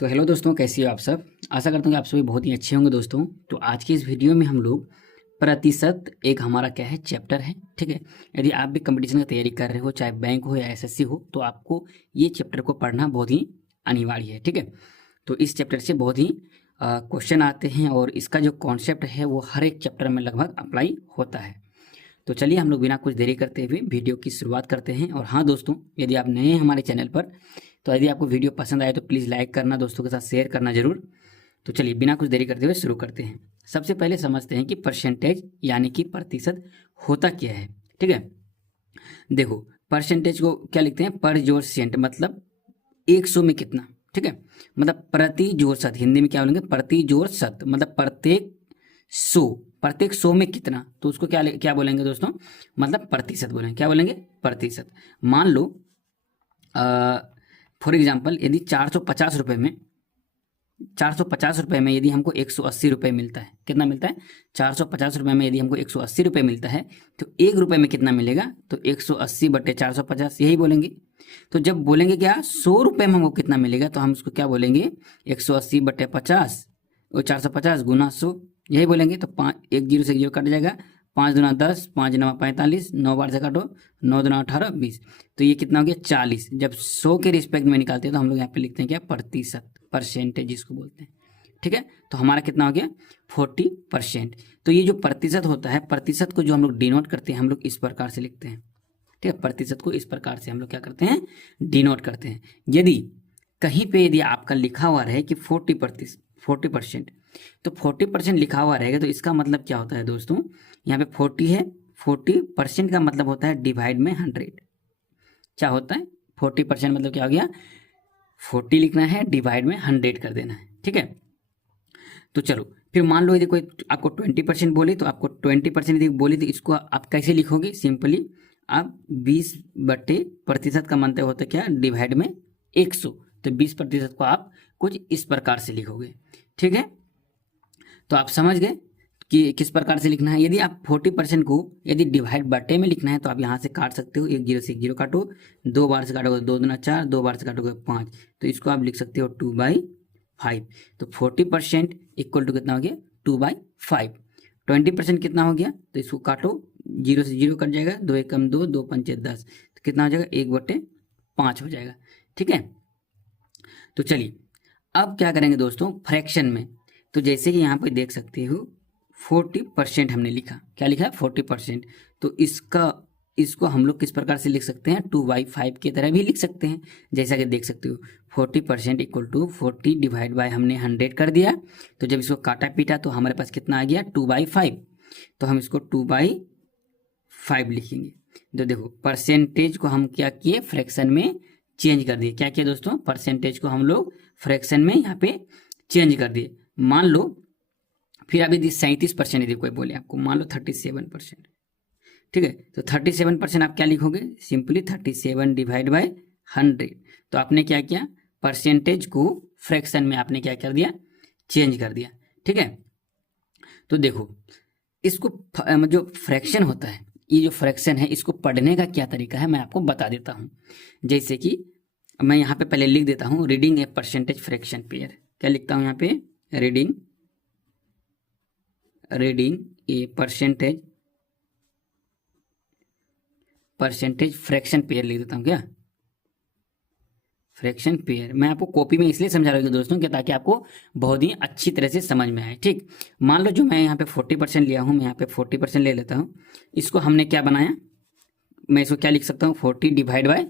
तो हेलो दोस्तों, कैसे हो आप सब। आशा करता हूँ कि आप सभी बहुत ही अच्छे होंगे दोस्तों। तो आज की इस वीडियो में हम लोग प्रतिशत एक हमारा क्या है चैप्टर है, ठीक है। यदि आप भी कंपटीशन की तैयारी कर रहे हो, चाहे बैंक हो या एसएससी हो, तो आपको ये चैप्टर को पढ़ना बहुत ही अनिवार्य है, ठीक है। तो इस चैप्टर से बहुत ही क्वेश्चन आते हैं और इसका जो कॉन्सेप्ट है वो हर एक चैप्टर में लगभग अप्लाई होता है। तो चलिए हम लोग बिना कुछ देरी करते हुए वीडियो की शुरुआत करते हैं। और हाँ दोस्तों, यदि आप नए हैं हमारे चैनल पर, तो यदि आपको वीडियो पसंद आए तो प्लीज़ लाइक करना, दोस्तों के साथ शेयर करना जरूर। तो चलिए बिना कुछ देरी करते हुए शुरू करते हैं। सबसे पहले समझते हैं कि परसेंटेज यानी कि प्रतिशत होता क्या है, ठीक है। देखो, परसेंटेज को क्या लिखते हैं, पर जोड़ सेंट, मतलब 100 में कितना, ठीक है। मतलब प्रति जोड़ शत, हिंदी में क्या बोलेंगे, प्रति जोड़ शत, मतलब प्रत्येक 100 में कितना, तो उसको क्या क्या बोलेंगे दोस्तों, मतलब प्रतिशत बोलेंगे। क्या बोलेंगे, प्रतिशत। मान लो फॉर एग्जाम्पल, यदि 450 रुपये में यदि हमको 180 रुपये मिलता है, कितना मिलता है, 450 रुपये में यदि हमको 180 रुपये मिलता है, तो 1 रुपये में कितना मिलेगा, तो 180/450 यही बोलेंगे। तो जब बोलेंगे क्या 100 रुपये में हमको कितना मिलेगा, तो हम उसको क्या बोलेंगे, 180/50 और 450 गुना 100 यही बोलेंगे। तो 5, 1 जीरो से 1 जीरो कट जाएगा, 5 दूना 10, 5 नवा 45, 9 बार से काटो, 9 दूना 18, 20, तो ये कितना हो गया 40। जब 100 के रिस्पेक्ट में निकालते हैं तो हम लोग यहाँ पे लिखते हैं क्या, प्रतिशत, परसेंटेज जिसको बोलते हैं, ठीक है। तो हमारा कितना हो गया 40%। तो ये जो प्रतिशत होता है, प्रतिशत को जो हम लोग डिनोट करते हैं, हम लोग इस प्रकार से लिखते हैं, ठीक है। प्रतिशत को इस प्रकार से हम लोग क्या करते हैं, डिनोट करते हैं। यदि कहीं पे यदि आपका लिखा हुआ रहे कि 40%, तो 40% लिखा हुआ रहेगा, तो इसका मतलब क्या होता है दोस्तों, यहाँ पे 40 है, 40% का मतलब होता है डिवाइड में 100। क्या होता है 40% मतलब क्या हो गया, 40 लिखना है, डिवाइड में 100 कर देना है, ठीक है। तो चलो फिर मान लो यदि कोई आपको 20% बोले, तो आपको 20% यदि बोली तो इसको आप कैसे लिखोगे, सिंपली आप 20/प्रतिशत का मतलब होता है क्या, डिवाइड में 100। तो 20% को आप कुछ इस प्रकार से लिखोगे, ठीक है। तो आप समझ गए कि किस प्रकार से लिखना है। यदि आप 40% को यदि डिवाइड बटे में लिखना है, तो आप यहाँ से काट सकते हो, 1 जीरो से 1 जीरो काटो, 2 बार से काटोगे 2 दूना 4, 2 बार से काटोगे 5, तो इसको आप लिख सकते हो 2/5। तो 40% इक्वल टू कितना हो गया, 2/5। 20% कितना हो गया, तो इसको काटो, 0 से 0 कट जाएगा, 2 एक कम 2, 2 पंचे 10, तो कितना हो जाएगा 1/5 हो जाएगा, ठीक है। तो चलिए अब क्या करेंगे दोस्तों, फ्रैक्शन में। तो जैसे कि यहाँ पे देख सकते हो 40% हमने लिखा, क्या लिखा है 40%। तो इसको हम लोग किस प्रकार से लिख सकते हैं, 2/5 की तरह भी लिख सकते हैं। जैसा कि देख सकते हो 40% इक्वल टू 40 डिवाइड बाय हमने 100 कर दिया। तो जब इसको काटा पीटा तो हमारे पास कितना आ गया 2/5। तो हम इसको 2/5 लिखेंगे। तो देखो परसेंटेज को हम क्या किए, फ्रैक्शन में चेंज कर दिए। क्या किया दोस्तों, परसेंटेज को हम लोग फ्रैक्शन में यहाँ पे चेंज कर दिए। मान लो फिर अभी 37% यदि कोई बोले आपको, मान लो 37%, ठीक है। तो 37% आप क्या लिखोगे, सिंपली 37 डिवाइड बाय 100। तो आपने क्या किया, परसेंटेज को फ्रैक्शन में आपने क्या कर दिया, चेंज कर दिया, ठीक है। तो देखो इसको जो फ्रैक्शन होता है, ये जो फ्रैक्शन है, इसको पढ़ने का क्या तरीका है मैं आपको बता देता हूँ। जैसे कि मैं यहाँ पे पहले लिख देता हूँ, reading a percentage fraction pair. क्या लिखता हूँ यहाँ पे, reading a percentage fraction pair लिख देता हूँ। क्या फ्रैक्शन पेयर, मैं आपको कॉपी में इसलिए समझा रहा हूँ दोस्तों कि ताकि आपको बहुत ही अच्छी तरह से समझ में आए, ठीक। मान लो जो मैं यहाँ पे 40% लिया हूँ, मैं यहाँ पे 40% ले लेता हूँ। इसको हमने क्या बनाया, मैं इसको क्या लिख सकता हूँ, 40 डिवाइड बाय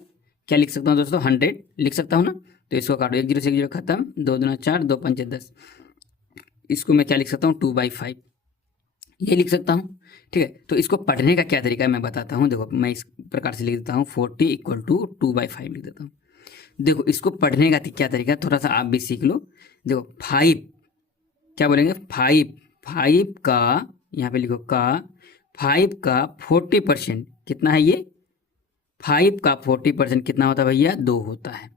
क्या लिख सकता हूँ दोस्तों, 100 लिख सकता हूँ ना। तो इसको काटो, 1 जीरो से 1 जीरो खत्म, 2 दूना 4, 2 पंचे 10, इसको मैं क्या लिख सकता हूँ 2/5 ये लिख सकता हूँ, ठीक है। तो इसको पढ़ने का क्या तरीका है मैं बताता हूँ। देखो मैं इस प्रकार से लिख देता हूँ, 40 इक्वल टू 2/5 लिख देता हूँ। देखो इसको पढ़ने का क्या तरीका है, थोड़ा सा आप भी सीख लो। देखो 5 क्या बोलेंगे, 5 का यहाँ पे लिखो का 5 का 40% कितना है, ये 5 का 40% कितना होता है भैया, 2 होता है।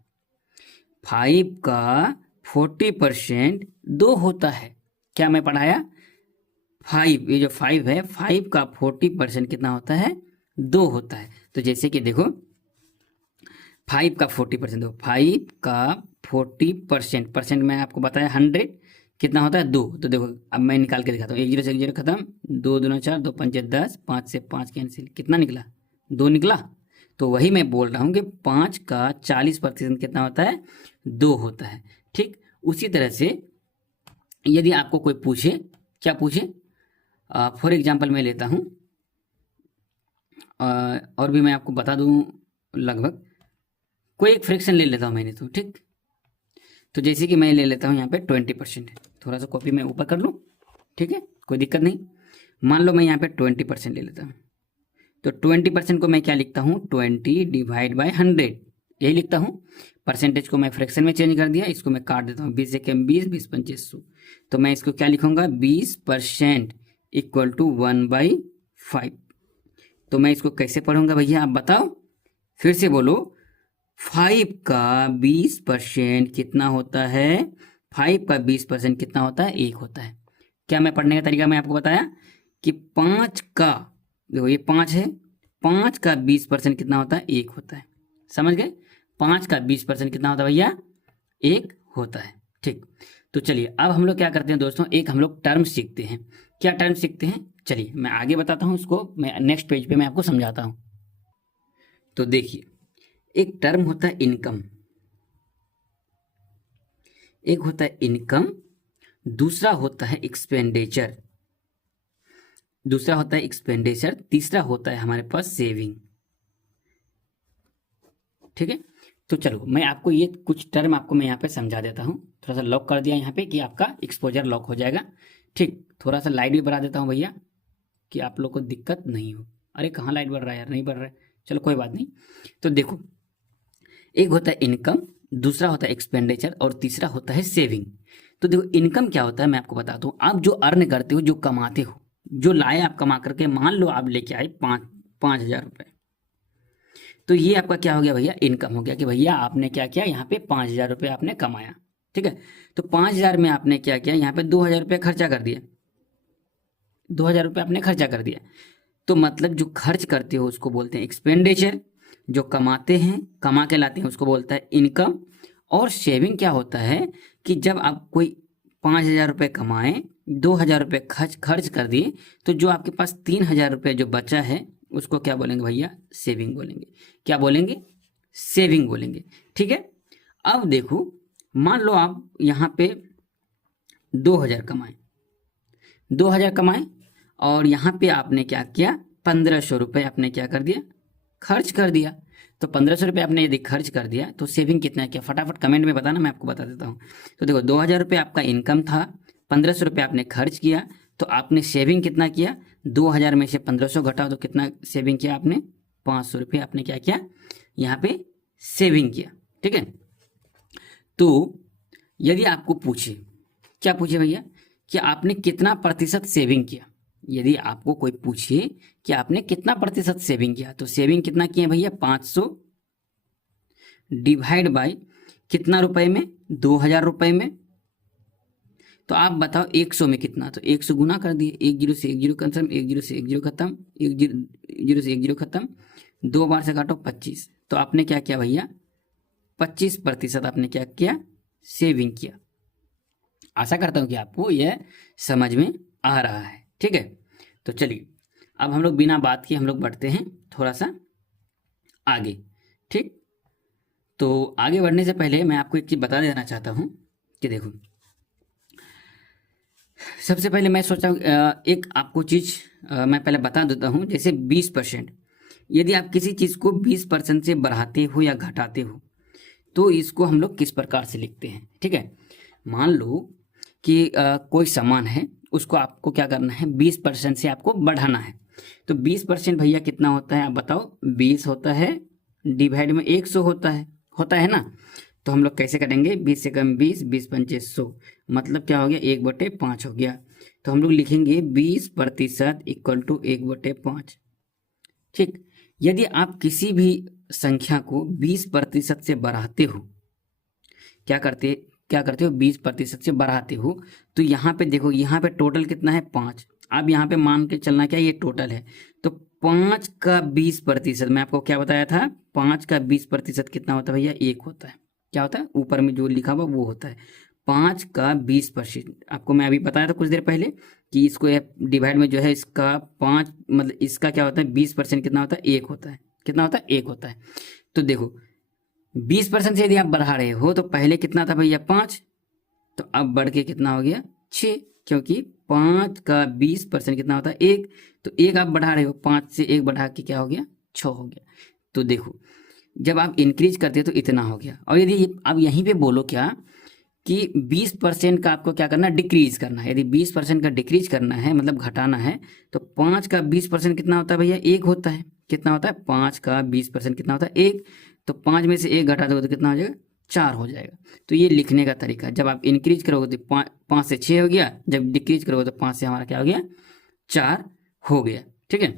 5 का 40% 2 होता है। क्या मैं पढ़ाया, 5, ये जो 5 है, 5 का 40% कितना होता है, 2 होता है। तो जैसे कि देखो 5 का 40%, देखो 5 का 40%, परसेंट में आपको बताया 100 कितना होता है 2। तो देखो अब मैं निकाल के दिखाता हूँ, 1 0 से 1 0 खत्म, 2 दूना 4, 2 पंचे 10, 5 से 5 कैंसिल, कितना निकला 2 निकला। तो वही मैं बोल रहा हूँ कि 5 का 40% कितना होता है 2 होता है। ठीक उसी तरह से यदि आपको कोई पूछे, क्या पूछे, फॉर एग्जाम्पल मैं लेता हूँ और भी मैं आपको बता दूँ, लगभग कोई एक फ्रैक्शन ले लेता हूँ मैंने तो, ठीक। तो जैसे कि मैं ले लेता हूँ यहाँ पे 20%, थोड़ा सा कॉपी मैं ऊपर कर लूँ, ठीक है, कोई दिक्कत नहीं। मान लो मैं यहाँ पे 20% ले लेता हूँ, तो 20% को मैं क्या लिखता हूँ 20 डिवाइड बाई 100, यही लिखता हूँ। परसेंटेज को मैं फ्रैक्शन में चेंज कर दिया, इसको मैं काट देता हूँ, 20 से कम 20, 20 पंचे 100, तो मैं इसको क्या लिखूंगा 20% इक्वल टू 1/5। तो मैं इसको कैसे पढ़ूंगा भैया आप बताओ, फिर से बोलो, 5 का 20% कितना होता है, 5 का 20% कितना होता है 1 होता है। क्या मैं पढ़ने का तरीका मैं आपको बताया कि 5 का, देखो ये 5 है, 5 का 20% कितना होता है 1 होता है, समझ गए। 5 का 20% कितना होता है भैया 1 होता है। ठीक, तो चलिए अब हम लोग क्या करते हैं दोस्तों, एक हम लोग टर्म सीखते हैं। क्या टर्म सीखते हैं, चलिए मैं आगे बताता हूँ, उसको मैं नेक्स्ट पेज पे मैं आपको समझाता हूँ। तो देखिए, एक टर्म होता है इनकम, एक होता है इनकम, दूसरा होता है एक्सपेंडिचर, दूसरा होता है एक्सपेंडिचर, तीसरा होता है हमारे पास सेविंग। ठीक है, तो चलो मैं आपको ये कुछ टर्म आपको मैं यहाँ पे समझा देता हूँ। थोड़ा सा लॉक कर दिया यहाँ पे कि आपका एक्सपोजर लॉक हो जाएगा। ठीक, थोड़ा सा लाइट भी बढ़ा देता हूँ भैया कि आप लोग को दिक्कत नहीं हो। अरे कहाँ लाइट बढ़ रहा है यार, नहीं बढ़ रहा है, चलो कोई बात नहीं। तो देखो, एक होता है इनकम, दूसरा होता है एक्सपेंडिचर और तीसरा होता है सेविंग। तो देखो इनकम क्या होता है मैं आपको बताता हूँ। आप जो अर्न करते हो, जो कमाते हो, जो लाए आप कमा करके, मान लो आप लेके आए 5,000 रुपये, तो ये आपका क्या हो गया भैया इनकम हो गया कि भैया आपने क्या किया यहाँ पे 5,000 रुपये आपने कमाया। ठीक है, तो 5,000 में आपने क्या किया यहाँ पे 2,000 रुपये खर्चा कर दिया, 2,000 रुपये आपने खर्चा कर दिया। तो मतलब जो खर्च करते हो उसको बोलते हैं एक्सपेंडिचर, जो कमाते हैं कमा के लाते हैं उसको बोलता है इनकम। और सेविंग क्या होता है कि जब आप कोई 5,000 रुपये कमाएं, 2,000 रुपये खर्च कर दिए, तो जो आपके पास 3,000 रुपये जो बचा है उसको क्या बोलेंगे भैया सेविंग बोलेंगे। क्या बोलेंगे, सेविंग बोलेंगे। ठीक है, अब देखो मान लो आप यहाँ पे 2,000 कमाए, 2,000 कमाए और यहाँ पे आपने क्या किया 1,500 रुपये आपने क्या कर दिया खर्च कर दिया। तो 1,500 रुपये आपने यदि खर्च कर दिया तो सेविंग कितना किया, फटाफट कमेंट में बताना, मैं आपको बता देता हूँ। तो देखो 2,000 रुपये आपका इनकम था, 1,500 रुपये आपने खर्च किया, तो आपने सेविंग कितना किया, 2,000 में से 1,500 घटाओ तो कितना सेविंग किया आपने 500 रुपये आपने क्या किया यहाँ पे सेविंग किया। ठीक है, तो यदि आपको पूछे, क्या पूछे भैया कि आपने कितना प्रतिशत सेविंग किया, यदि आपको कोई पूछे कि आपने कितना प्रतिशत सेविंग किया, तो सेविंग कितना किए भैया 500 डिवाइड बाय कितना रुपए में 2,000 रुपए में। तो आप बताओ 100 में कितना, तो 100 गुना कर दिए, 1 0 से 1 0 खत्म, 1 0 से 1 0 खत्म, 1 0 से 1 0 खत्म, 2 बार से काटो 25। तो आपने क्या किया भैया 25% आपने क्या किया सेविंग किया। आशा करता हूँ कि आपको यह समझ में आ रहा है। ठीक है, तो चलिए अब हम लोग बिना बात किए हम लोग बढ़ते हैं थोड़ा सा आगे। ठीक, तो आगे बढ़ने से पहले मैं आपको एक चीज़ बता देना चाहता हूँ कि देखो, सबसे पहले मैं सोचा एक आपको चीज़ मैं पहले बता देता हूँ। जैसे 20%, यदि आप किसी चीज़ को 20% से बढ़ाते हो या घटाते हो तो इसको हम लोग किस प्रकार से लिखते हैं। ठीक है, मान लो कि कोई सामान है, उसको आपको क्या करना है 20% से आपको बढ़ाना है। तो 20% भैया कितना होता है आप बताओ, 20 होता है डिवाइड में 100 होता है ना। तो हम लोग कैसे करेंगे, 20 से कम 20, 20 पंचे 100, मतलब क्या हो गया 1/5 हो गया। तो हम लोग लिखेंगे 20% इक्वल टू 1/5। ठीक, यदि आप किसी भी संख्या को 20% से बढ़ाते हो, क्या करते हो 20% से बढ़ाते हो, तो यहाँ पे देखो, यहाँ पे टोटल कितना है 5। अब यहाँ पे मान के चलना क्या ये टोटल है, तो 5 का 20%, मैं आपको क्या बताया था 5 का 20% कितना होता है भैया 1 होता है। क्या होता है, ऊपर में जो लिखा हुआ वो होता है 5 का 20%। आपको मैं अभी बताया था कुछ देर पहले कि इसको डिवाइड में जो है इसका 5 मतलब इसका क्या होता है 20% कितना होता है, 1 होता है। कितना होता है, 1 होता है। तो देखो 20% से यदि आप बढ़ा रहे हो तो पहले कितना था भैया 5, तो अब बढ़ के कितना हो गया 6, क्योंकि 5 का 20% कितना होता है 1, तो 1 आप बढ़ा रहे हो, 5 से 1 बढ़ा के क्या हो गया 6 हो गया। तो देखो जब आप इंक्रीज करते हो तो इतना हो गया। और यदि अब यहीं पे बोलो क्या कि 20% का आपको क्या करना है, डिक्रीज करना है। यदि 20% का डिक्रीज करना है मतलब घटाना है, तो 5 का 20% कितना होता है भैया 1 होता है। कितना होता है, 5 का 20% कितना होता है 1, तो 5 में से 1 घटा दोगे तो कितना हो जाएगा 4 हो जाएगा। तो ये लिखने का तरीका है। जब आप इंक्रीज करोगे तो 5 से 6 हो गया, जब डिक्रीज करोगे तो 5 से हमारा क्या हो गया 4 हो गया। ठीक है,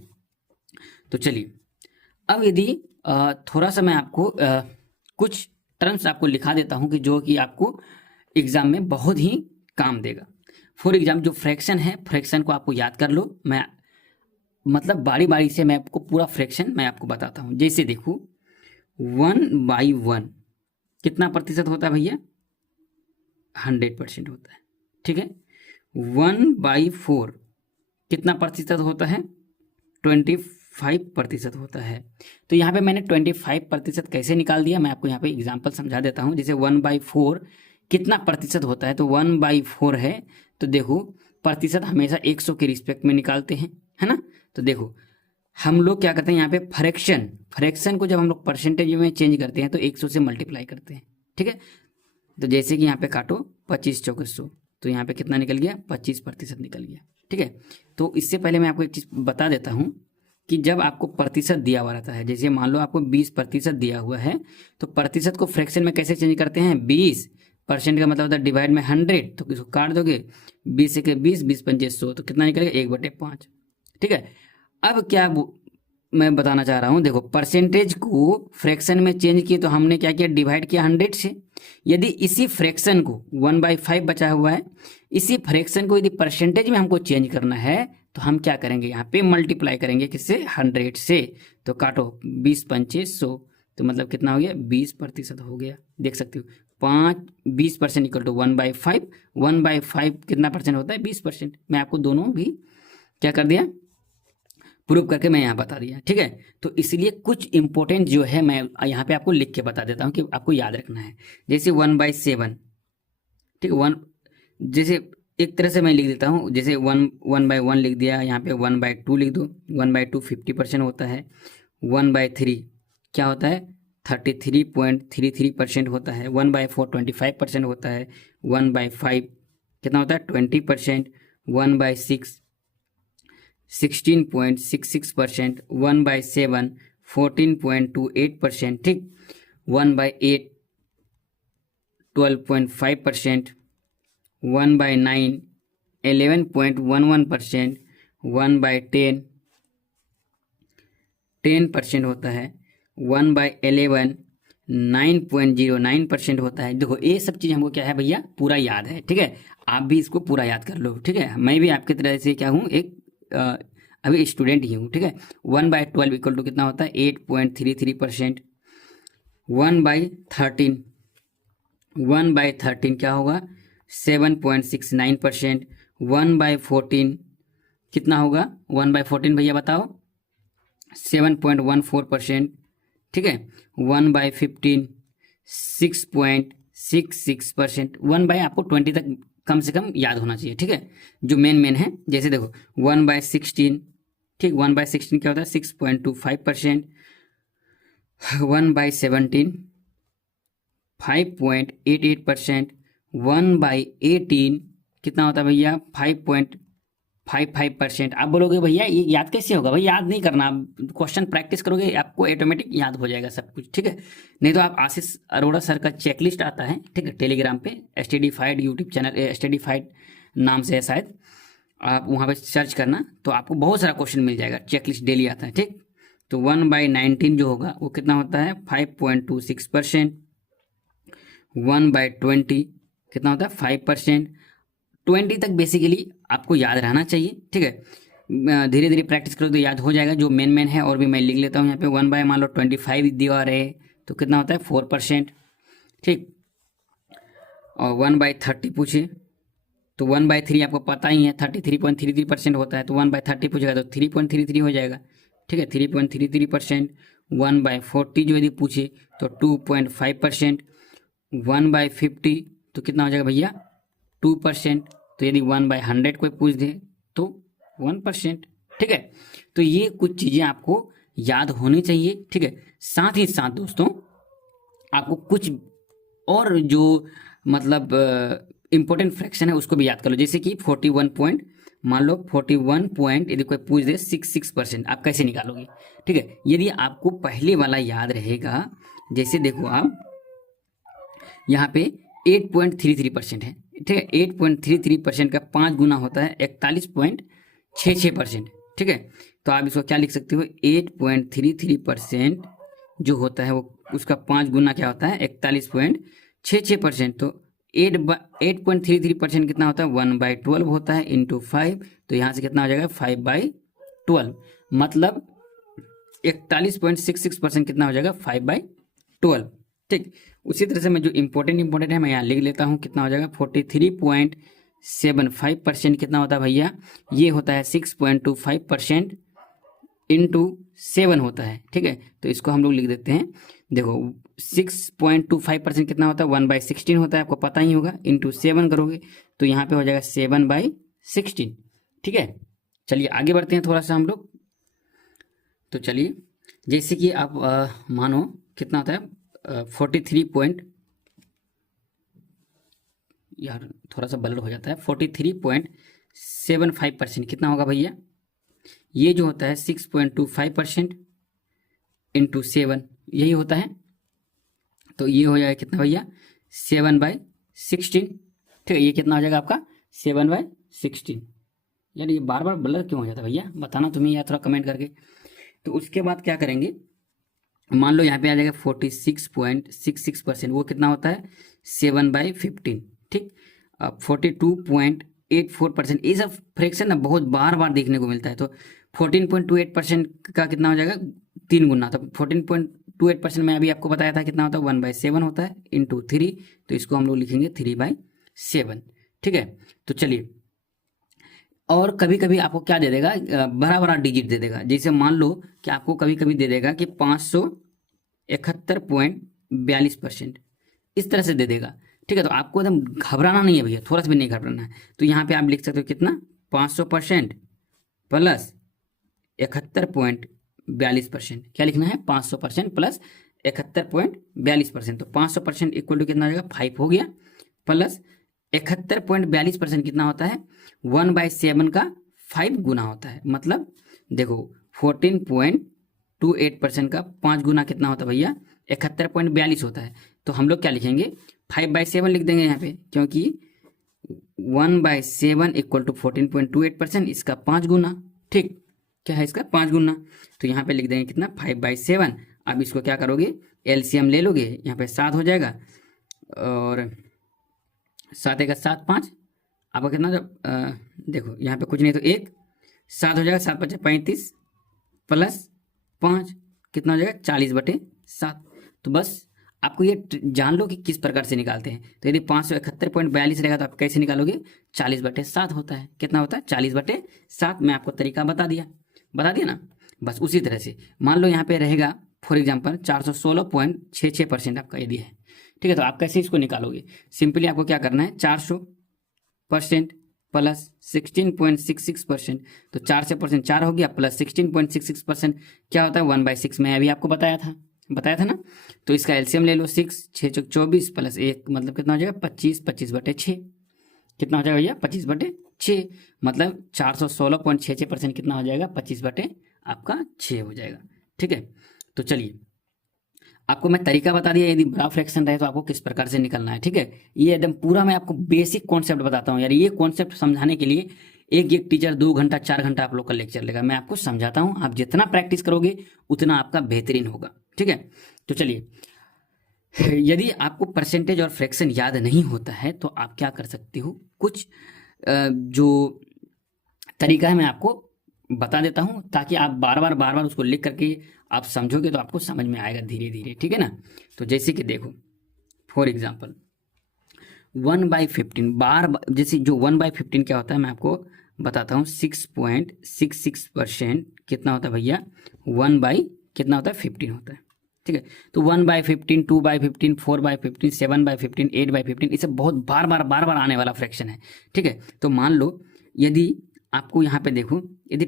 तो चलिए अब यदि थोड़ा सा मैं आपको कुछ टर्म्स आपको लिखा देता हूं कि जो कि आपको एग्जाम में बहुत ही काम देगा। फॉर एग्जाम्पल जो फ्रैक्शन है, फ्रैक्शन को आपको याद कर लो। मैं मतलब बारी बारी से मैं आपको पूरा फ्रैक्शन मैं आपको बताता हूं। जैसे देखो 1/1 कितना प्रतिशत होता है भैया, 100% होता है। ठीक है, 1/4 कितना प्रतिशत होता है, 25% होता है। तो यहाँ पे मैंने 25% कैसे निकाल दिया, मैं आपको यहाँ पे एग्जांपल समझा देता हूँ। जैसे 1/4 कितना प्रतिशत होता है, तो 1/4 है, तो देखो प्रतिशत हमेशा 100 के रिस्पेक्ट में निकालते हैं, है ना। तो देखो हम लोग क्या करते हैं यहाँ पे फ्रैक्शन को जब हम लोग परसेंटेज में चेंज करते हैं तो 100 से मल्टीप्लाई करते हैं। ठीक है, तो जैसे कि यहाँ पे काटो 25 चौके 100, तो यहाँ पे कितना निकल गया 25% निकल गया। ठीक है, तो इससे पहले मैं आपको एक चीज़ बता देता हूँ कि जब आपको प्रतिशत दिया हुआ रहता है, जैसे मान लो आपको 20% दिया हुआ है, तो प्रतिशत को फ्रैक्शन में कैसे चेंज करते हैं, 20% का मतलब होता है डिवाइड में 100, तो इसको काट दोगे 20 से 20, 20×5 100, तो कितना निकलेगा 1/5। ठीक है, अब क्या मैं बताना चाह रहा हूँ, देखो परसेंटेज को फ्रैक्शन में चेंज किए तो हमने क्या किया, डिवाइड किया 100 से। यदि इसी फ्रैक्शन को 1/5 बचा हुआ है, इसी फ्रैक्शन को यदि परसेंटेज में हमको चेंज करना है तो हम क्या करेंगे, यहाँ पे मल्टीप्लाई करेंगे किससे, 100 से। तो काटो 20×5 100, तो मतलब कितना हो गया 20% हो गया। देख सकते हो 20% इक्वल टू 1/5, 1/5 कितना परसेंट होता है 20%। मैं आपको दोनों भी क्या कर दिया, प्रूव करके मैं यहाँ बता दिया। ठीक है, तो इसलिए कुछ इंपॉर्टेंट जो है मैं यहाँ पे आपको लिख के बता देता हूँ कि आपको याद रखना है। जैसे 1/7, ठीक है, 1 जैसे एक तरह से मैं लिख देता हूँ, जैसे 1/1 लिख दिया, यहाँ पे 1/2 लिख दो। 1/2 50% होता है। 1/3 क्या होता है 33.33% होता है। 1/4 25% होता है। 1/5 कितना होता है 20%। 1/6 16.66%। 1/7 14.28%। ठीक, 1/8 12.5%। 1/9 11.11%। 1/10 10% होता है। 1/11 9.09% होता है। देखो ये सब चीज़ हमको क्या है भैया पूरा याद है। ठीक है, आप भी इसको पूरा याद कर लो। ठीक है, मैं भी आपकी तरह से क्या हूँ, एक अभी स्टूडेंट ही हूँ। ठीक है, 1/12 इक्वल टू कितना होता है 8.33%। 1/13 1/13 क्या होगा 7.69%। 1/14 कितना होगा 1/14 भैया बताओ 7.14%। ठीक है, 1/15 6.66%। 1 आपको 20 तक कम से कम याद होना चाहिए। ठीक है, जो मेन है। जैसे देखो 1/16, ठीक, 1/16 क्या होता है 6.25%। 1/17 5.88%। 1/18 कितना होता है भैया 5.55%। आप बोलोगे भैया ये याद कैसे होगा, भाई याद नहीं करना, आप क्वेश्चन प्रैक्टिस करोगे आपको ऑटोमेटिक याद हो जाएगा सब कुछ। ठीक है, नहीं तो आप आशीष अरोड़ा सर का चेकलिस्ट आता है, ठीक है, टेलीग्राम पे स्टडीफाइड यूट्यूब चैनल स्टडीफाइड नाम से है शायद, आप वहाँ पे सर्च करना तो आपको बहुत सारा क्वेश्चन मिल जाएगा, चेकलिस्ट डेली आता है। ठीक, तो 1/19 जो होगा वो कितना होता है 5.26%। 1/20 कितना होता है 5%। 20 तक बेसिकली आपको याद रहना चाहिए। ठीक है, धीरे धीरे प्रैक्टिस करो तो याद हो जाएगा। जो मेन है और भी मैं लिख लेता हूँ यहाँ पे। 1 मान लो 25 दीवार है तो कितना होता है 4%। ठीक। और 1/30 पूछे तो 1/3 आपको पता ही है 33.33% होता है, तो 1/30 पूछेगा तो 3.33 हो जाएगा। ठीक है, 3.33%। 1/40 जो यदि पूछे तो 2.5%। 1/50 तो कितना हो जाएगा भैया 2%। तो यदि 1/100 कोई पूछ दे तो 1%। ठीक है, तो ये कुछ चीज़ें आपको याद होनी चाहिए। ठीक है, साथ ही साथ दोस्तों आपको कुछ और जो मतलब इम्पोर्टेंट फ्रैक्शन है उसको भी याद कर लो, जैसे कि 41 पॉइंट, मान लो 41 पॉइंट यदि कोई पूछ दे 66%, आप कैसे निकालोगे। ठीक है, यदि आपको पहले वाला याद रहेगा, जैसे देखो आप यहाँ पे 8.33% है। ठीक है, 8.33% का 5 गुना होता है 41.66%। ठीक है, तो आप इसको क्या लिख सकते हो, 8.33% जो होता है वो उसका 5 गुना क्या होता है 41.66%। तो 8.33% कितना होता है 1/12 होता है इंटू 5। तो यहाँ से कितना हो जाएगा 5/12, मतलब 41.66% कितना हो जाएगा 5/12। ठीक, उसी तरह से मैं जो इम्पोर्टेंट है मैं यहाँ लिख लेता हूँ, कितना हो जाएगा 43.75% कितना होता है भैया, ये होता है 6.25% इंटू 7 होता है। ठीक है, तो इसको हम लोग लिख देते हैं, देखो 6.25% कितना होता है 1/16 होता है, आपको पता ही होगा, इंटू 7 करोगे तो यहाँ पे हो जाएगा 7/16। ठीक है, चलिए आगे बढ़ते हैं थोड़ा सा हम लोग। तो चलिए, जैसे कि आप मानो कितना होता है 43 पॉइंट, यार थोड़ा सा ब्लर हो जाता है, 43.75% कितना होगा भैया, ये जो होता है 6.25% इंटू 7 यही होता है, तो ये हो जाएगा कितना भैया 7/16। ठीक है, ये कितना हो जाएगा आपका 7/16। यार ये बार बार ब्लर क्यों हो जाता है भैया, बताना तुम्हें या थोड़ा कमेंट करके। तो उसके बाद क्या करेंगे, मान लो यहाँ पे आ जाएगा 46.66%, वो कितना होता है 7/15। ठीक, अब 42.84%, ये सब फ्रैक्शन ना बहुत बार बार देखने को मिलता है। तो 14.28% का कितना हो जाएगा 3 गुना, तो 14.28% में अभी आपको बताया था कितना होता है 1/7 होता है इंटू 3, तो इसको हम लोग लिखेंगे 3/7। ठीक है, तो चलिए, और कभी कभी आपको क्या दे देगा बड़ा बड़ा डिजिट दे देगा, जैसे मान लो कि आपको कभी कभी दे देगा कि 571.42%, इस तरह से दे देगा। ठीक है, तो आपको एकदम घबराना नहीं है भैया, थोड़ा सा भी नहीं घबराना है। तो यहाँ पे आप लिख सकते हो कितना 500% प्लस 71.42%, क्या लिखना है 500% प्लस 71.42%। तो 500% इक्वल टू कितना हो जाएगा 5 हो गया, प्लस 71.42% कितना होता है 1/7 का 5 गुना होता है, मतलब देखो 14.28% का 5 गुना कितना होता है भैया 71.42 होता है। तो हम लोग क्या लिखेंगे 5/7 लिख देंगे यहाँ पे, क्योंकि 1/7 इक्वल टू 14.28%, इसका 5 गुना। ठीक, क्या है इसका 5 गुना, तो यहाँ पे लिख देंगे कितना 5/7। अब इसको क्या करोगे एलसीएम ले लोगे, यहाँ पे 7 हो जाएगा, और 7 का 7 5, आपका कितना जब देखो यहाँ पे कुछ नहीं तो 1 7 हो जाएगा, 7 5 35 प्लस 5 कितना हो जाएगा 40/7। तो बस आपको ये जान लो कि किस प्रकार से निकालते हैं। तो यदि 571.42 रहेगा तो आप कैसे निकालोगे 40/7 होता है, कितना होता है 40/7। मैं आपको तरीका बता दिया ना, बस उसी तरह से मान लो यहाँ पे रहेगा फॉर एग्जाम्पल 416.66% आपका यदि है। ठीक है, तो आप कैसे इसको निकालोगे, सिंपली आपको क्या करना है 400% प्लस 16.66%, तो 4 से परसेंट 4 हो गया, प्लस 16.66% क्या होता है 1/6, मैं अभी आपको बताया था ना। तो इसका एलसीएम ले लो, 6 6 24 प्लस 1 मतलब कितना हो जाएगा 25, 25/6 कितना हो जाएगा भैया 25/6, मतलब 416.66% कितना हो जाएगा 25/6 हो जाएगा। ठीक है, तो चलिए आपको मैं तरीका बता दिया, यदि बड़ा फ्रैक्शन रहे तो आपको किस प्रकार से निकलना है। ठीक है, ये एकदम पूरा मैं आपको बेसिक कॉन्सेप्ट बताता हूँ यार, ये कॉन्सेप्ट समझाने के लिए एक टीचर 2 घंटा 4 घंटा आप लोग का लेक्चर लेगा, मैं आपको समझाता हूँ, आप जितना प्रैक्टिस करोगे उतना आपका बेहतरीन होगा। ठीक है, तो चलिए, यदि आपको परसेंटेज और फ्रैक्शन याद नहीं होता है तो आप क्या कर सकते हो, कुछ जो तरीका है मैं आपको बता देता हूँ, ताकि आप बार बार उसको लिख करके आप समझोगे तो आपको समझ में आएगा धीरे धीरे। ठीक है ना, तो जैसे कि देखो फॉर एग्जाम्पल 1/15 जैसे जो 1/15 क्या होता है मैं आपको बताता हूँ, 6.66% कितना होता है भैया, 1 बाई कितना होता है 15 होता है। ठीक है, तो 1/15, 2/15, 4/15, 7/15, 8/15, इसे बहुत बार बार आने वाला फ्रैक्शन है। ठीक है, तो मान लो यदि आपको यहाँ पे देखो, यदि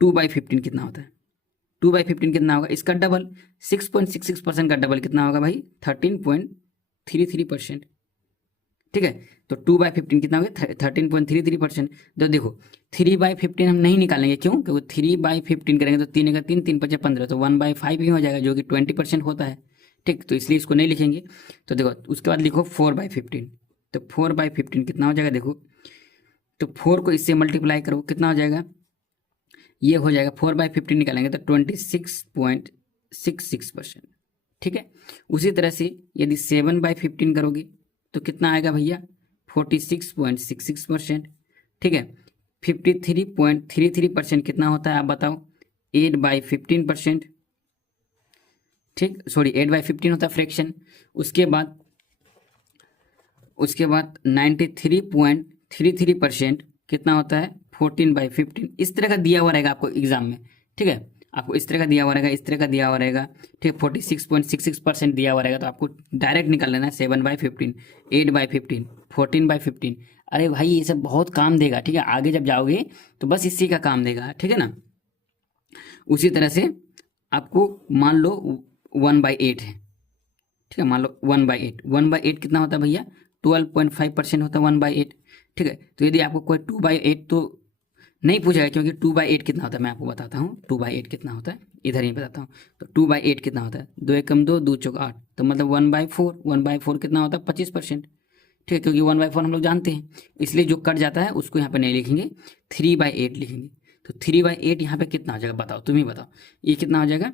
2/15 कितना होता है, 2/15 कितना होगा, इसका डबल 6.66% का डबल कितना होगा भाई, 13.33%। ठीक है, तो 2/15 कितना हो गया, 13.33%। तो देखो 3/15 हम नहीं निकालेंगे, क्यों, क्योंकि 3/15 करेंगे तो 3 का 3, 3 × 15, तो 1/5 ही हो जाएगा, जो कि 20% होता है। ठीक, तो इसलिए इसको नहीं लिखेंगे। तो देखो उसके बाद लिखो 4/15, तो 4/15 कितना हो जाएगा, देखो तो 4 को इससे मल्टीप्लाई करो, कितना हो जाएगा, ये हो जाएगा 4/15 निकालेंगे तो 26.66%। ठीक है, उसी तरह से यदि 7/15 करोगे तो कितना आएगा भैया, 46.66%। ठीक है, 53.33% कितना होता है आप बताओ, 8/15%। ठीक, सॉरी 8/15 होता है फ्रैक्शन। उसके बाद 93.33% कितना होता है, 14/15। इस तरह का दिया हुआ रहेगा आपको एग्जाम में। ठीक है, आपको इस तरह का दिया हुआ रहेगा, इस तरह का दिया हुआ रहेगा। ठीक, 46.66% दिया हुआ रहेगा, तो आपको डायरेक्ट निकाल लेना है 7/15, 8/15, 14/15। अरे भाई ये सब बहुत काम देगा। ठीक है, आगे जब जाओगे तो बस इसी का काम देगा। ठीक है ना, उसी तरह से आपको मान लो 1/8 है। ठीक है, मान लो 1/8, 1/8 कितना होता है भैया, 12.5% होता है 1/8। ठीक है, तो यदि आपको कोई 2/8 तो नहीं पूछेगा, क्योंकि 2/8 कितना होता है मैं आपको बताता हूँ, 2/8 कितना होता है इधर ही बताता हूँ। तो 2/8 कितना होता है, 2 एकम 2, 2 चौक 8, तो मतलब 1/4, 1/4 कितना होता है 25%। ठीक है, क्योंकि 1/4 हम लोग जानते हैं, इसलिए जो कट जाता है उसको यहाँ पे नहीं लिखेंगे, 3/8 लिखेंगे। तो 3/8 यहाँ पे कितना हो जाएगा, बताओ, तुम ही बताओ, ये कितना हो जाएगा,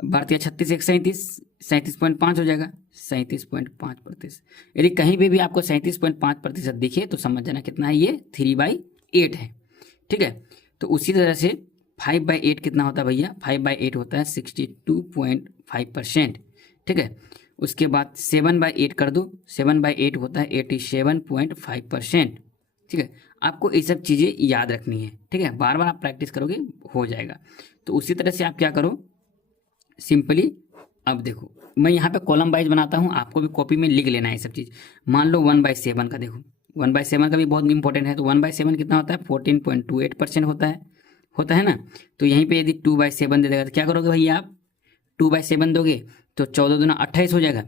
भारतीय 36 1 37, 37.5 हो जाएगा, 37.5%। यदि कहीं पे भी आपको 37.5% दिखे तो समझ जाना कितना है, ये 3/8 है। ठीक है, तो उसी तरह से 5/8 कितना होता है भैया, 5/8 होता है 62.5%। ठीक है, उसके बाद 7/8 कर दो, 7/8 होता है 87.5%। ठीक है, आपको ये सब चीज़ें याद रखनी है। ठीक है, बार बार आप प्रैक्टिस करोगे हो जाएगा। तो उसी तरह से आप क्या करो, सिंपली अब देखो मैं यहाँ पे कॉलम वाइज बनाता हूँ, आपको भी कॉपी में लिख लेना है ये सब चीज़। मान लो 1/7 का देखो, 1/7 का भी बहुत इंपॉर्टेंट है। तो 1/7 कितना होता है, 14.28% होता है ना। तो यहीं पे यदि 2/7 दे देगा तो क्या करोगे भैया आप, 2/7 दोगे तो 14 दूना 28 हो जाएगा,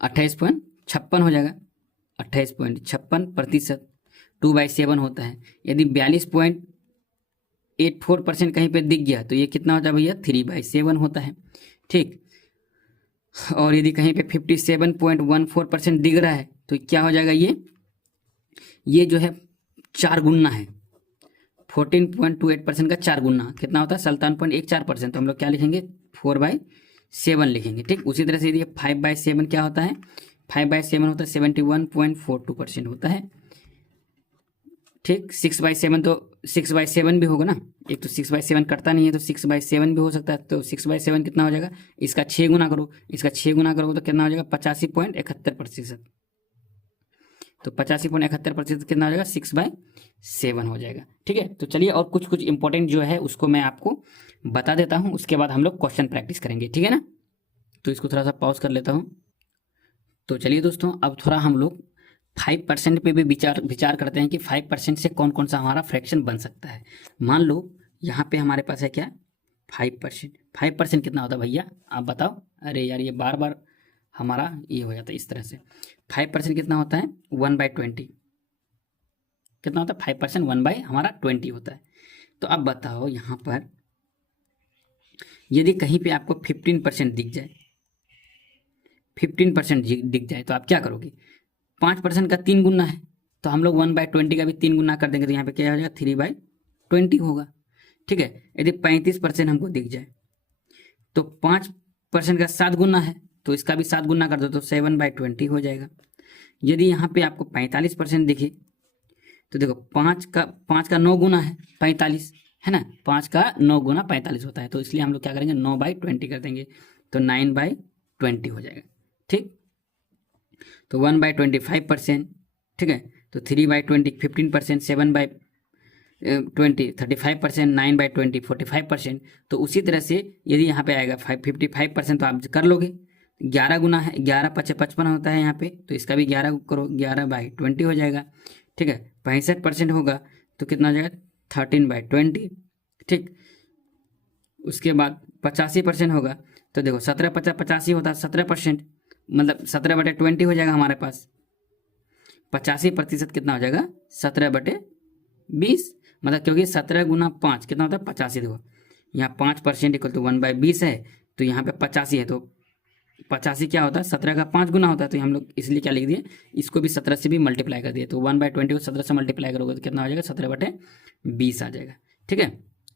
28.56 हो जाएगा, 28.56%। 2/7 होता है, यदि 42.84% कहीं पे दिख गया तो ये कितना होता है भैया, 3/7 होता है। ठीक, और यदि कहीं पे 57.14% दिख रहा है तो क्या हो जाएगा, ये जो है 4 गुना है, 14.28% का 4 गुना कितना होता है, 57.14%। तो हम लोग क्या लिखेंगे, 4/7 लिखेंगे। ठीक, उसी तरह से यदि 5/7 क्या होता है, 5/7 होता है 71.42% होता है। ठीक, 6/7 तो 6/7 भी होगा ना, एक तो 6/7 कटता नहीं है तो 6/7 भी हो सकता है। तो 6/7 कितना हो जाएगा, इसका 6 गुना करो, इसका 6 गुना करोगे तो कितना हो जाएगा, 85.71%। तो 85.71% कितना हो जाएगा, 6/7 हो जाएगा। ठीक है, तो चलिए और कुछ इंपॉर्टेंट जो है उसको मैं आपको बता देता हूँ, उसके बाद हम लोग क्वेश्चन प्रैक्टिस करेंगे। ठीक है ना, तो इसको थोड़ा सा पॉज कर लेता हूँ। तो चलिए दोस्तों, अब थोड़ा हम लोग 5% पे भी विचार करते हैं कि 5% से कौन कौन सा हमारा फ्रैक्शन बन सकता है। मान लो यहाँ पे हमारे पास है क्या, 5%। 5% कितना होता है भैया, आप बताओ। अरे यार ये बार बार हमारा ये हो जाता है इस तरह से। 5% कितना होता है, 1/20 कितना होता है, 5% 1/20 होता है। तो अब बताओ यहाँ पर यदि कहीं पे आपको 15% दिख जाए, 15% दिख जाए तो आप क्या करोगे, 5% का 3 गुना है तो हम लोग 1/20 का भी 3 गुना कर देंगे, तो यहाँ पे क्या हो जाएगा, 3/20 होगा। ठीक है, यदि 35% हमको दिख जाए तो 5% का 7 गुना है तो इसका भी 7 गुना कर दो तो 7/20 हो जाएगा। यदि यहाँ पे आपको 45% दिखे तो देखो 5 का 9 गुना है 45, है ना, 5 का 9 गुना 45 होता है। तो इसलिए हम लोग क्या करेंगे, 9/20 कर देंगे तो 9/20 हो जाएगा। ठीक। तो 1/25%, ठीक है। तो 3/20 15%, 7/20 35%, 9/20 45%। तो उसी तरह से यदि यहाँ पे आएगा 55% तो आप कर लोगे। 11 गुना है, 11 × 55 होता है यहाँ पे, तो इसका भी 11 करो, 11/20 हो जाएगा, ठीक है। 65% होगा तो कितना हो जाएगा, 13/20, ठीक। उसके बाद 85% होगा तो देखो 17 × 50 85 होता है 17%, मतलब 17/20 हो जाएगा हमारे पास। 85% कितना हो जाएगा, 17/20, मतलब क्योंकि 17 × 5 कितना होता है 85। देखो यहाँ 5% इक्वल टू 1/20 है, तो यहाँ पे 85 है, तो 85 क्या होता है, 17 का 5 गुना होता है। तो हम लोग इसलिए क्या लिख दिए, इसको भी 17 से भी मल्टीप्लाई कर दिए। तो 1/20 को 17 से मल्टीप्लाई करोगे तो कितना हो जाएगा, 17/20 आ जाएगा, ठीक है।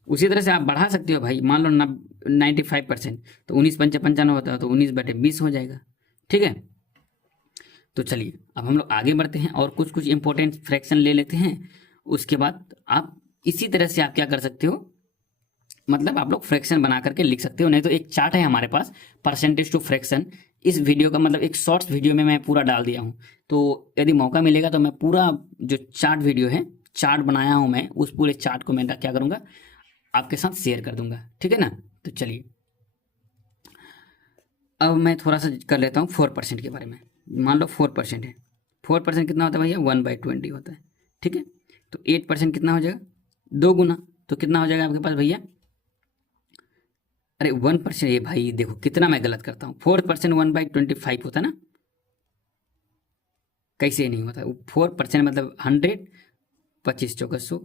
उसी तरह से आप बढ़ा सकते हो भाई, मान लो 95%, तो 19 × 5 = 95 होता है, तो 19/20 हो जाएगा, ठीक है। तो चलिए अब हम लोग आगे बढ़ते हैं और कुछ कुछ इंपॉर्टेंट फ्रैक्शन ले लेते हैं। उसके बाद आप इसी तरह से आप क्या कर सकते हो, मतलब आप लोग फ्रैक्शन बना करके लिख सकते हो। नहीं तो एक चार्ट है हमारे पास, परसेंटेज टू फ्रैक्शन, इस वीडियो का मतलब एक शॉर्ट्स वीडियो में मैं पूरा डाल दिया हूँ। तो यदि मौका मिलेगा तो मैं पूरा जो चार्ट वीडियो है, चार्ट बनाया हूँ मैं, उस पूरे चार्ट को मैं क्या करूँगा, आपके साथ शेयर कर दूंगा, ठीक है ना। तो चलिए अब मैं थोड़ा सा कर लेता हूँ 4% के बारे में। मान लो 4% है, 4% कितना होता है भैया, 1/20 होता है, ठीक है। तो 8% कितना हो जाएगा, 2 गुना, तो कितना हो जाएगा आपके पास भैया, अरे 1%, ये भाई देखो कितना मैं गलत करता हूँ, 4% 1/25 होता है ना, कैसे नहीं होता, 4% मतलब 100, 25 × 400,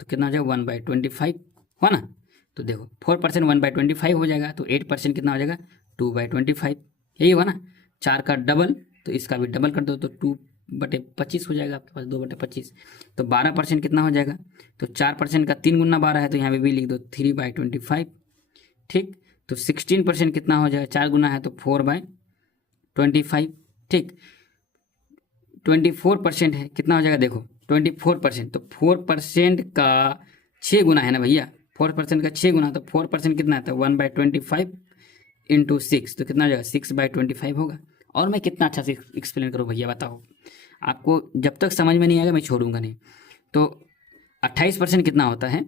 तो कितना हो जाएगा 1/25 हो ना। तो देखो 4% 1/25 हो जाएगा, तो 8% कितना हो जाएगा 2/25, यही हुआ ना, 4 का डबल, तो इसका भी डबल कर दो तो 2/25 हो जाएगा आपके पास, 2/25। तो 12% कितना हो जाएगा, तो 4% का 3 गुना 12 है, तो यहाँ पे भी लिख दो 3/25, ठीक। तो 16% कितना हो जाएगा, 4 गुना है तो 4/25, ठीक। 24% है, कितना हो जाएगा, देखो 24%, तो 4% का 6 गुना है ना भैया, 4% का 6 गुना, तो 4% कितना आता है 1/25 × 6, तो कितना हो जाएगा 6/25 होगा। और मैं कितना अच्छा से एक्सप्लेन करूँ भैया, बताओ, आपको जब तक समझ में नहीं आएगा मैं छोड़ूंगा नहीं। तो 28% कितना होता है,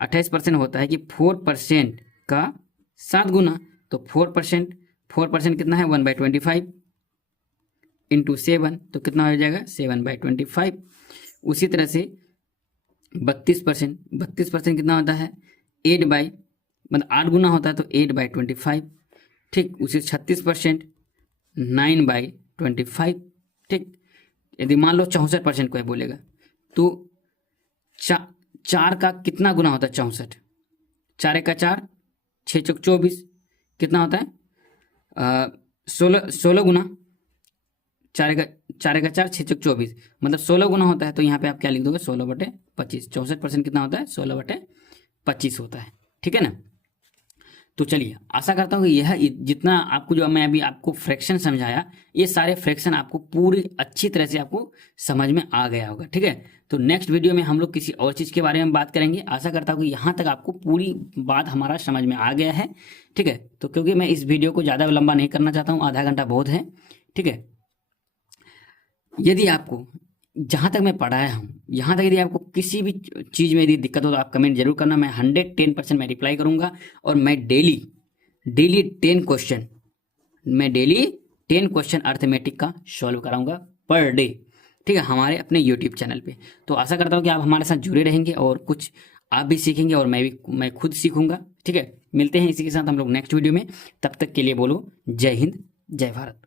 28% होता है कि 4% का 7 गुना, तो 4% कितना है 1/25 × 7, तो कितना हो जाएगा 7/25। उसी तरह से 32% कितना होता है, 8 गुना होता है, तो 8/25, ठीक। उसी 36% 9/25, ठीक। यदि मान लो 64% कोई बोलेगा, तो 4 का कितना गुना होता है 64, 4 × 4 6 × 24, कितना होता है 16 गुना, 4 × 4 6 × 24, मतलब 16 गुना होता है। तो यहाँ पे आप क्या लिख दोगे 16/25, 64% कितना होता है 16/25 होता है, ठीक है ना। तो चलिए आशा करता हूँ कि यह जितना आपको जो मैं अभी आपको फ्रैक्शन समझाया, ये सारे फ्रैक्शन आपको पूरी अच्छी तरह से आपको समझ में आ गया होगा, ठीक है। तो नेक्स्ट वीडियो में हम लोग किसी और चीज़ के बारे में बात करेंगे। आशा करता हूँ कि यहाँ तक आपको पूरी बात हमारा समझ में आ गया है, ठीक है। तो क्योंकि मैं इस वीडियो को ज़्यादा लंबा नहीं करना चाहता हूँ, आधा घंटा बहुत है, ठीक है। यदि आपको जहाँ तक मैं पढ़ाया हूँ, यहाँ तक यदि आपको किसी भी चीज़ में यदि दिक्कत हो तो आप कमेंट जरूर करना, मैं 110% मैं रिप्लाई करूँगा। और मैं डेली 10 क्वेश्चन अर्थमेटिक का सॉल्व कराऊंगा पर डे, ठीक है, हमारे अपने यूट्यूब चैनल पे। तो आशा करता हूँ कि आप हमारे साथ जुड़े रहेंगे और कुछ आप भी सीखेंगे और मैं खुद सीखूंगा, ठीक है। मिलते हैं इसी के साथ हम लोग नेक्स्ट वीडियो में, तब तक के लिए बोलो जय हिंद जय भारत।